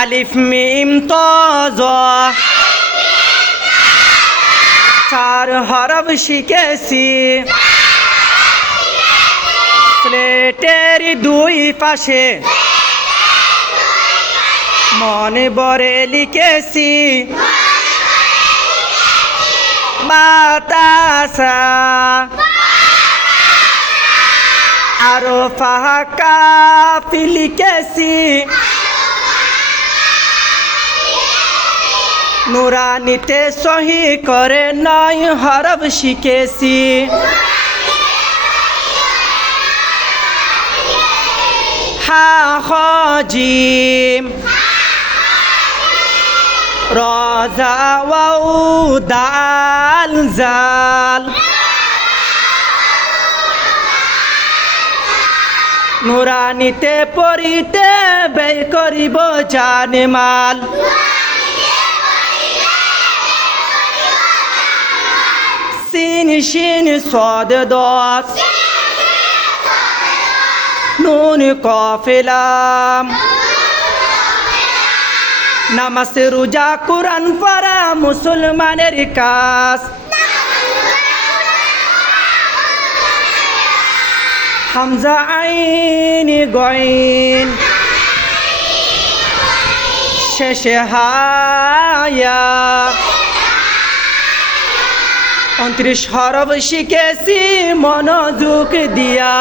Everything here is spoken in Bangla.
আলিফ মিম ত চার হরফ শিখেছি। স্লেটের দুই পাশে মনে বরে লিখেছি। বাতাসা। আরও ফাঁকা লিখেছি। নুরানিতে সহি করে নয় হরব শিখেছি। হা জিম রজা ওয়াউ দাল জাল। নুরানিতে পড়িতে ব্যয় করিব জানে মাল। সিন শিন সদ দশ নুন কফিলাম নামাজ রোজা কোরআন পড়া মুসলমানের কাজ হামজা আইন গইন শেষে হায়া উনত্রিশ হরব শিখেছি মনোযোগ দিয়া।